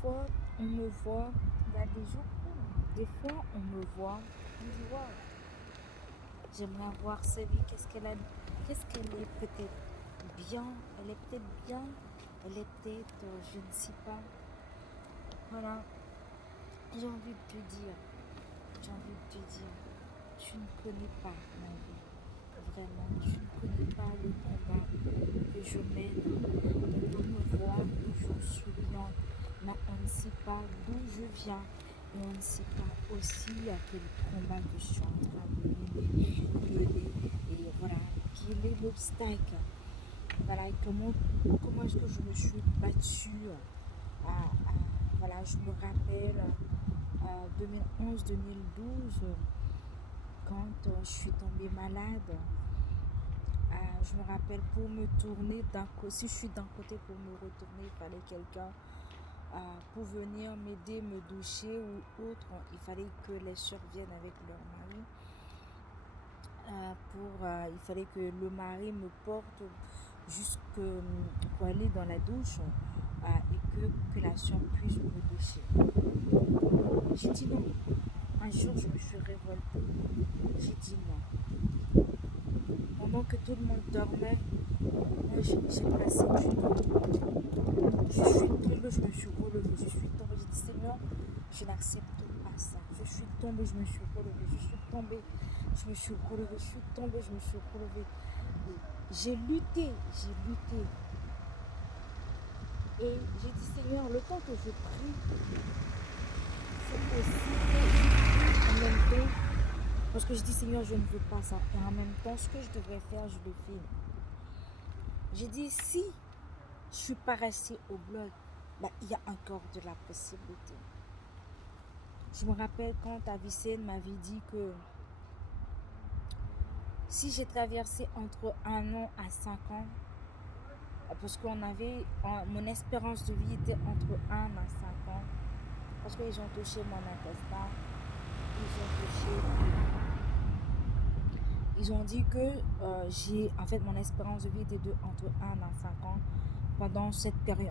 fois, on me voit, il y a des jours où, des fois, on me voit, on me dit, waouh, j'aimerais voir sa vie, qu'est-ce qu'elle est peut-être bien, elle est peut-être bien, elle est peut-être, je ne sais pas. Voilà, j'ai envie de te dire, j'ai envie de te dire, tu ne connais pas ma vie. Vraiment, tu ne connais pas le combat que je mène. On me voit où je suis bien, mais on ne sait pas d'où je viens. Et on ne sait pas aussi à quel combat que je suis en train de mener. Et voilà, quel est l'obstacle. Voilà, et comment est-ce que je me suis battue. Voilà, je me rappelle 2011-2012, quand je suis tombée malade. Je me rappelle, pour me tourner d'un côté, si je suis d'un côté, pour me retourner, il fallait quelqu'un pour venir m'aider, me doucher ou autre. Il fallait que les soeurs viennent avec leur mari. Il fallait que le mari me porte jusque pour aller dans la douche et que la soeur puisse me doucher. J'ai dit non. Un jour, je me suis révoltée. J'ai dit non. Pendant que tout le monde dormait, moi j'ai passé du temps. Je suis tombée, je me suis relevée. Je suis tombée, j'ai dit Seigneur, je n'accepte pas ça. Je suis tombée, je me suis relevée. Je suis tombée, je me suis relevée. Je suis tombée, je me suis relevée. J'ai lutté, j'ai lutté. Et j'ai dit Seigneur, le temps que je prie, c'est possible en même temps. Parce que je dis Seigneur, je ne veux pas ça. Et en même temps, ce que je devrais faire, je le fais. J'ai dit si je ne suis pas restée au bloc, il y a encore de la possibilité. Je me rappelle quand Avicenne m'avait dit que si j'ai traversé entre 1 an à 5 ans, parce qu'on avait, mon espérance de vie était entre 1 à 5 ans, parce qu'ils ont touché mon intestin, ils ont dit que mon espérance de vie était entre 1 à 5 ans. Pendant cette période,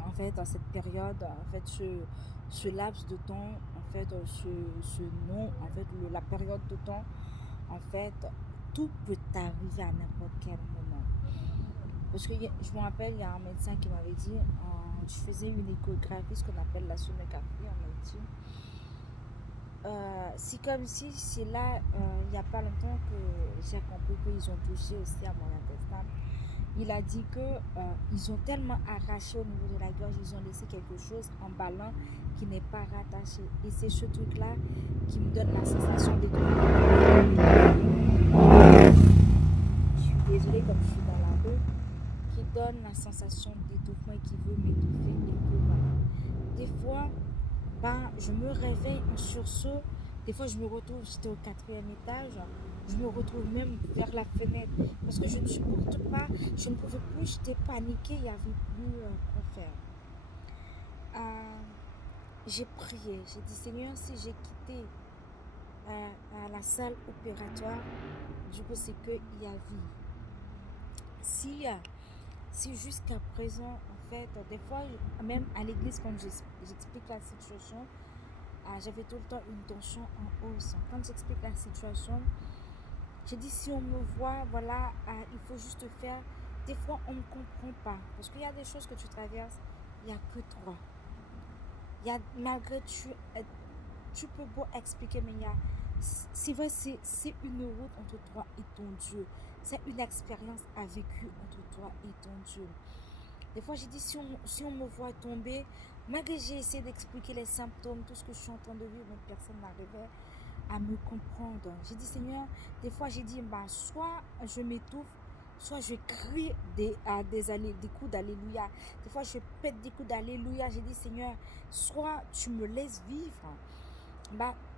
ce laps de temps, la période de temps, tout peut arriver à n'importe quel moment. Parce que je me rappelle, il y a un médecin qui m'avait dit, je faisais une échographie, ce qu'on appelle la sonographie en médecine. C'est comme si c'est là, il n'y a pas longtemps que j'ai compris qu'ils ont touché aussi à mon intestin. Il a dit qu'ils ont tellement arraché au niveau de la gorge, ils ont laissé quelque chose en ballon qui n'est pas rattaché. Et c'est ce truc-là qui me donne la sensation d'étouffement. Je suis désolée comme je suis dans la rue, qui donne la sensation d'étouffement et qui veut m'étouffer. Et que voilà. Des fois, je me réveille en sursaut. Des fois, je me retrouve, j'étais au 4e étage, je me retrouve même vers la fenêtre parce que je ne supporte pas, je ne pouvais plus, j'étais paniquée, il n'y avait plus quoi faire. J'ai prié, j'ai dit Seigneur, si j'ai quitté la salle opératoire, du coup, c'est qu'il y a vie. Si jusqu'à présent, des fois, même à l'église, quand j'explique la situation, j'avais tout le temps une tension en hausse. Quand j'explique la situation, j'ai dit si on me voit, voilà, il faut juste faire. Des fois, on ne comprend pas. Parce qu'il y a des choses que tu traverses, il n'y a que toi. Malgré tu peux beau expliquer, mais c'est vrai, c'est une route entre toi et ton Dieu. C'est une expérience à vécu entre toi et ton Dieu. Des fois, j'ai dit, si on me voit tomber, malgré j'ai essayé d'expliquer les symptômes, tout ce que je suis en train de vivre, mais personne n'arrivait à me comprendre. J'ai dit, Seigneur, des fois, j'ai dit, soit je m'étouffe, soit je crie des coups d'alléluia. Des fois, je pète des coups d'alléluia. J'ai dit, Seigneur, soit tu me laisses vivre.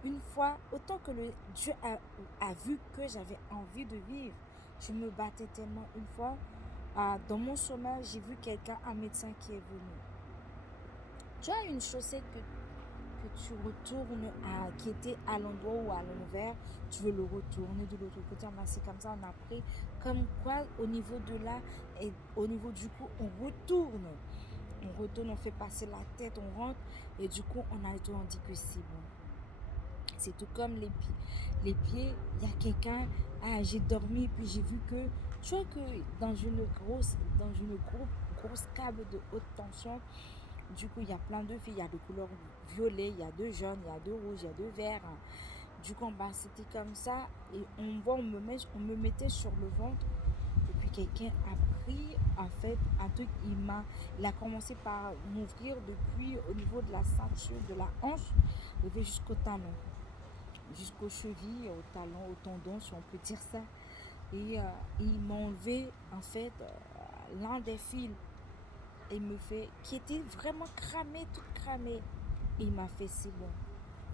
Une fois, autant que Dieu a vu que j'avais envie de vivre, je me battais tellement. Une fois, dans mon sommeil, j'ai vu un médecin qui est venu. Tu as une chaussette que tu retournes, qui était à l'endroit ou à l'envers, tu veux le retourner de l'autre côté. C'est comme ça, on a pris comme quoi au niveau de là et au niveau du cou, on retourne. on retourne, on fait passer la tête, on rentre, et du coup, on a on dit que c'est bon. C'est tout comme les pieds. Les pieds, il y a quelqu'un, j'ai dormi, puis j'ai vu que, tu vois que dans une grosse câble de haute tension, du coup, il y a plein de filles, il y a de couleurs violet, il y a de jaune, il y a de rouge, il y a de vert. Du coup, bah, c'était comme ça, et on me mettait sur le ventre, et puis quelqu'un a pris, en fait, un truc, il a commencé par m'ouvrir depuis au niveau de la ceinture, de la hanche, levé jusqu'au talon, jusqu'aux chevilles, au talon, au tendon, si on peut dire ça. Et il m'a enlevé, en fait, l'un des fils, et il me fait, qui était vraiment cramé, tout cramé. Et il m'a fait, c'est bon.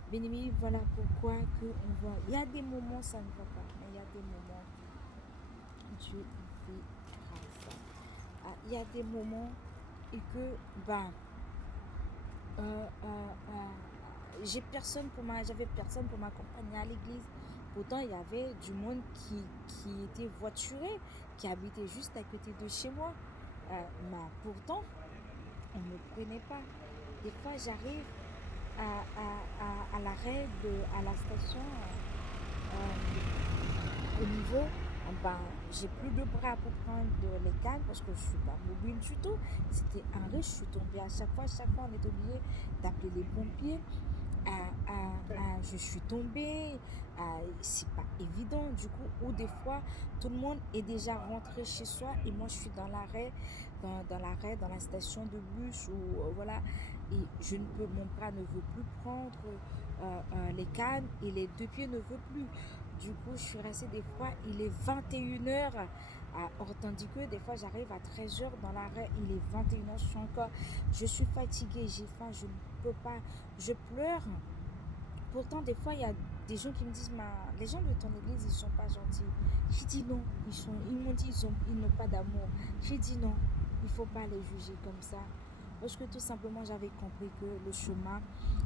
Bien-aimé, voilà pourquoi que on voit. Il y a des moments, ça ne va pas, mais il y a des moments, Dieu il fait grâce. Il y a des moments et que, ben, euh, euh, j'avais personne pour m'accompagner à l'église. Pourtant, il y avait du monde qui était voituré, qui habitait juste à côté de chez moi. Mais pourtant, on ne me prenait pas. Des fois, j'arrive à l'arrêt, à la station, au niveau, ben, j'ai plus de bras pour prendre les cannes parce que je suis pas mobile du tout. C'était un risque, je suis tombée à chaque fois, on est obligé d'appeler les pompiers. Je suis tombée, c'est pas évident du coup, ou des fois tout le monde est déjà rentré chez soi et moi je suis dans l'arrêt, dans la station de bus, ou voilà, et mon bras ne veut plus prendre les cannes et les deux pieds ne veulent plus. Du coup, je suis restée des fois, il est 21h, tandis que des fois j'arrive à 13h dans l'arrêt, il est 21h, je suis fatiguée, j'ai faim, je ne peux pas, je pleure. Pourtant, des fois, il y a des gens qui me disent, les gens de ton église, ils sont pas gentils. J'ai dit non, ils m'ont dit, ils n'ont pas d'amour. J'ai dit non, il faut pas les juger comme ça. Parce que tout simplement, j'avais compris que le chemin,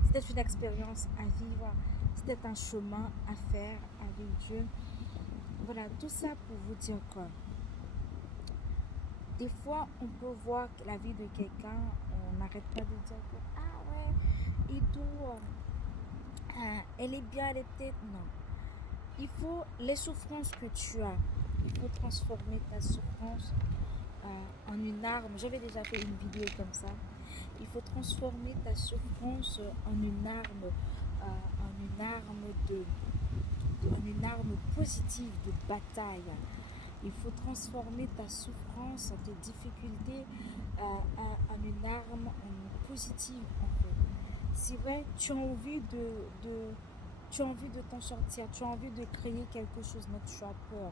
c'était une expérience à vivre, c'était un chemin à faire avec Dieu. Voilà, tout ça pour vous dire quoi. Des fois, on peut voir la vie de quelqu'un, on n'arrête pas de dire que, ah ouais, et tout, elle est bien, elle est peut-être. Non. Il faut, les souffrances que tu as, il faut transformer ta souffrance en une arme. J'avais déjà fait une vidéo comme ça. Il faut transformer ta souffrance en une arme, en une arme positive de bataille. Il faut transformer ta souffrance, tes difficultés en une arme positive en fait. C'est vrai, tu as envie de t'en sortir, tu as envie de créer quelque chose, mais tu as peur.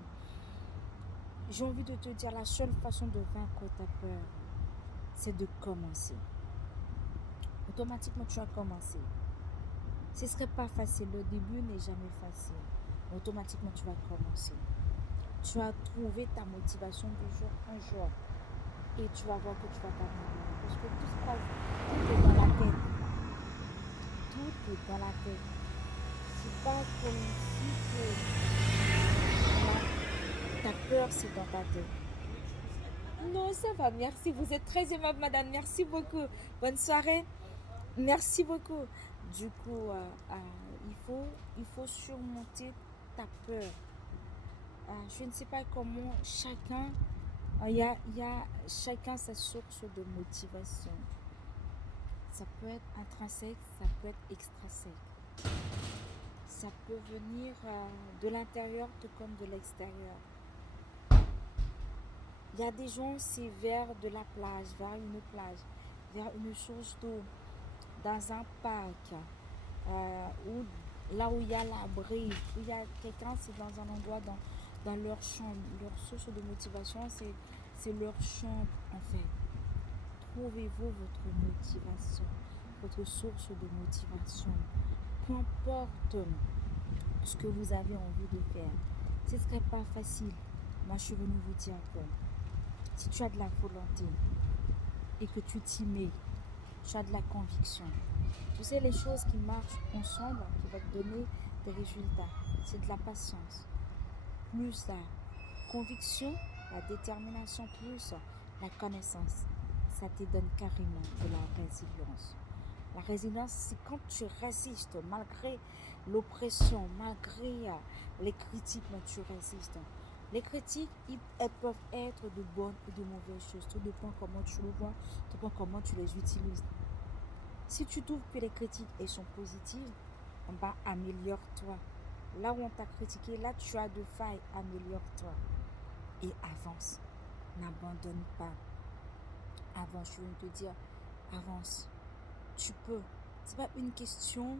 J'ai envie de te dire, la seule façon de vaincre ta peur, c'est de commencer. Automatiquement, tu as commencé. Ce ne serait pas facile, le début n'est jamais facile. Automatiquement, tu vas commencer. Tu as trouvé ta motivation du jour un jour. Et tu vas voir que tu vas t'améliorer. Parce que tout se passe, tout est dans la tête. Tout est dans la tête. C'est pas comme si ta peur, c'est dans ta tête. Non, ça va, merci. Vous êtes très aimable, madame. Merci beaucoup. Bonne soirée. Merci beaucoup. Du coup, il faut surmonter ta peur. Je ne sais pas comment chacun, il y a chacun sa source de motivation. Ça peut être intrinsèque, ça peut être extrinsèque. Ça peut venir de l'intérieur tout comme de l'extérieur. Il y a des gens, c'est vers de la plage, vers une source d'eau, dans un parc, ou là où il y a la brise, où il y a quelqu'un, c'est dans un endroit, dans leur chambre. Leur source de motivation, c'est leur chambre en fait. Trouvez-vous votre motivation, votre source de motivation. Peu importe ce que vous avez envie de faire. Ce ne serait pas facile. Moi, je suis venue vous dire que si tu as de la volonté et que tu t'y mets, tu as de la conviction. Tu sais, les choses qui marchent ensemble, qui vont te donner des résultats, c'est de la patience. Plus la conviction, la détermination, plus la connaissance. ça te donne carrément de la résilience. La résilience, c'est quand tu résistes malgré l'oppression, malgré les critiques, mais tu résistes. Les critiques, elles peuvent être de bonnes et de mauvaises choses. Tout dépend comment tu le vois, tout dépend comment tu les utilises. Si tu trouves que les critiques elles sont positives, bah, améliore-toi. Là où on t'a critiqué, là tu as de failles, améliore-toi. Et avance. N'abandonne pas. Avance, je veux te dire, avance. Tu peux. C'est pas une question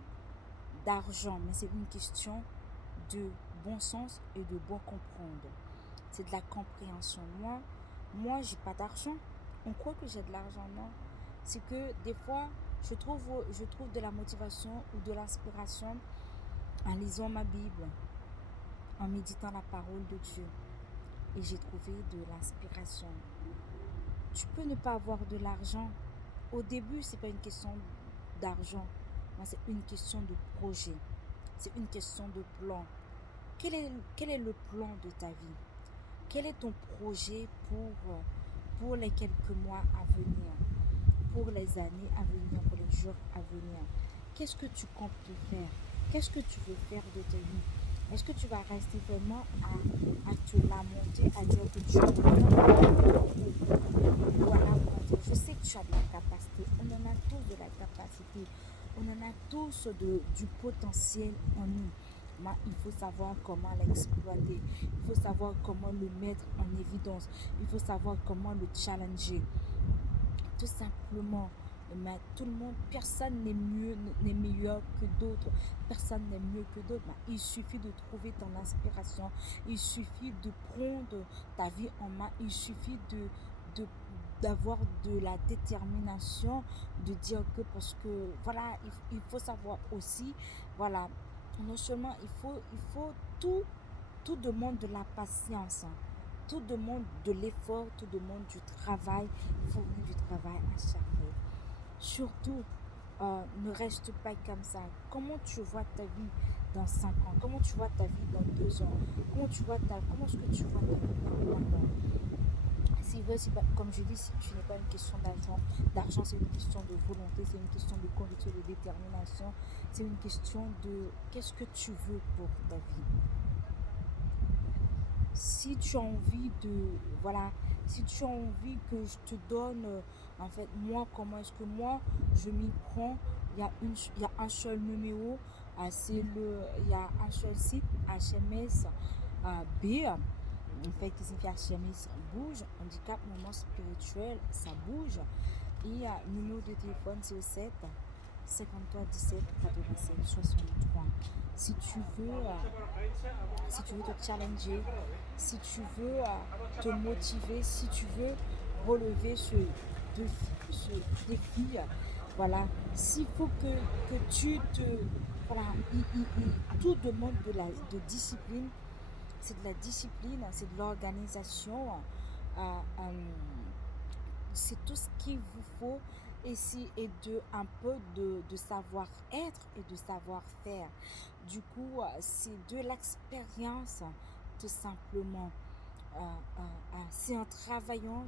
d'argent, mais c'est une question de bon sens et de bon comprendre. C'est de la compréhension. J'ai pas d'argent. On croit que j'ai de l'argent, non. C'est que des fois, je trouve de la motivation ou de l'inspiration en lisant ma Bible, en méditant la parole de Dieu. Et j'ai trouvé de l'inspiration. Tu peux ne pas avoir de l'argent. Au début, c'est pas une question d'argent, mais c'est une question de projet. C'est une question de plan. Quel est le plan de ta vie? Quel est ton projet pour les quelques mois à venir, pour les années à venir, pour les jours à venir? Qu'est-ce que tu comptes faire? Qu'est-ce que tu veux faire de ta vie? Est-ce que tu vas rester vraiment à te lamenter, à dire que tu as voilà, je sais que tu as de la capacité. On en a tous de la capacité. On en a tous du potentiel en nous. Mais il faut savoir comment l'exploiter. Il faut savoir comment le mettre en évidence. Il faut savoir comment le challenger. Tout simplement. Mais tout le monde, personne n'est meilleur que d'autres. Personne n'est mieux que d'autres. Mais il suffit de trouver ton inspiration. Il suffit de prendre ta vie en main. Il suffit d'avoir de la détermination, de dire que parce que voilà, il faut savoir aussi, voilà, non seulement il faut tout demande de la patience, hein. Tout demande de l'effort, tout demande du travail, il faut du travail acharné. Surtout, ne reste pas comme ça. Comment tu vois ta vie dans 5 ans? Comment tu vois ta vie dans 2 ans? Comment est-ce que tu vois ta vie dans 1 an? C'est pas, comme je dis, ce n'est pas une question d'argent. D'argent, c'est une question de volonté, c'est une question de conviction, de détermination. C'est une question de qu'est-ce que tu veux pour ta vie. Si tu as envie si tu as envie que je te donne, en fait, moi, comment est-ce que moi, je m'y prends, il y a un seul numéro, il y a un seul site, HMS B, en fait, qui signifie HMS bouge, handicap, moment spirituel, ça bouge. Et le numéro de téléphone, c'est au 7 53 17 87 63. Si tu veux, te challenger, si tu veux te motiver, si tu veux relever ce défi, voilà, s'il faut que tu te... Voilà, tout demande de discipline. C'est de la discipline, c'est de l'organisation. C'est tout ce qu'il vous faut ici et un peu de savoir-être et de savoir-faire. Du coup, c'est de l'expérience, tout simplement. C'est en travaillant,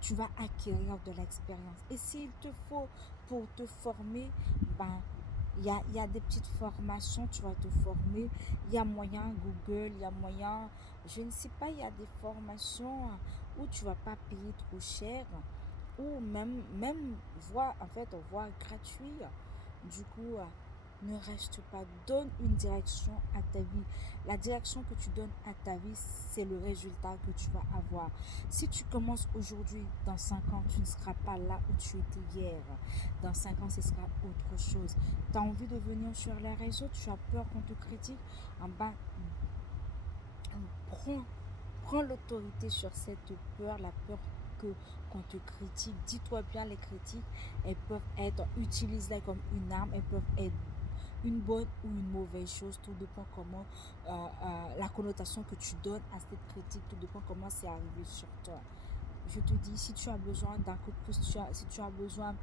tu vas acquérir de l'expérience. Et s'il te faut pour te former, ben, il y a des petites formations, tu vas te former. Il y a moyen, Google, il y a moyen, je ne sais pas, il y a des formations où tu vas pas payer trop cher, ou même voire gratuit. Du coup, ne reste pas, donne une direction à ta vie. La direction que tu donnes à ta vie, c'est le résultat que tu vas avoir. Si tu commences aujourd'hui, dans 5 ans, tu ne seras pas là où tu étais hier. Dans 5 ans, ce sera autre chose. Tu as envie de venir sur les réseaux, tu as peur qu'on te critique, en bas, prends l'autorité sur cette peur, la peur qu'on te critique. Dis-toi bien, les critiques, elles peuvent être utilisées comme une arme, elles peuvent être une bonne ou une mauvaise chose, tout dépend comment la connotation que tu donnes à cette critique, tout dépend comment c'est arrivé sur toi. Je te dis, si tu as besoin d'un coup de pouce, si tu as besoin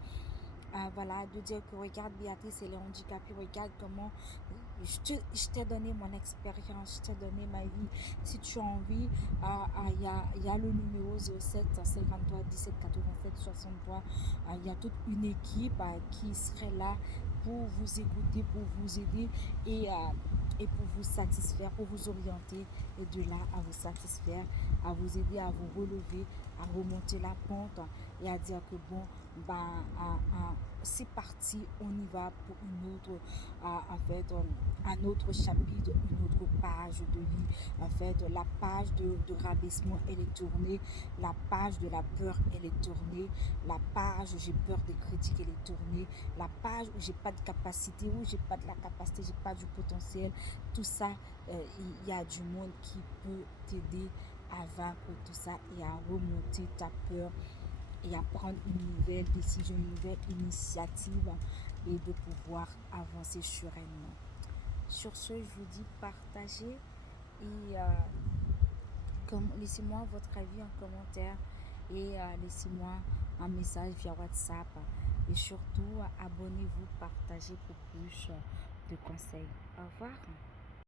voilà, de dire que regarde Béatrice, elle est handicapée, regarde comment Je t'ai donné mon expérience, je t'ai donné ma vie. Si tu as envie, il y a le numéro 07 53 17 87 63. Il y a toute une équipe qui serait là pour vous écouter, pour vous aider et, euh, et pour vous satisfaire, pour vous orienter et de là à vous satisfaire, à vous aider à vous relever, à remonter la pente et à dire que bon, bah, c'est parti, on y va pour une autre, en fait, un autre chapitre, une autre page de vie. En fait, la page de rabaissement, elle est tournée, la page de la peur, elle est tournée, la page où j'ai peur des critiques, elle est tournée, la page où j'ai pas de capacité, où j'ai pas de la capacité, j'ai pas du potentiel, tout ça, il y a du monde qui peut t'aider à vaincre tout ça et à remonter ta peur et à prendre une nouvelle décision, une nouvelle initiative et de pouvoir avancer sereinement. Sur ce, je vous dis partagez et laissez-moi votre avis en commentaire et laissez-moi un message via WhatsApp. Et surtout, abonnez-vous, partagez pour plus de conseils. Au revoir.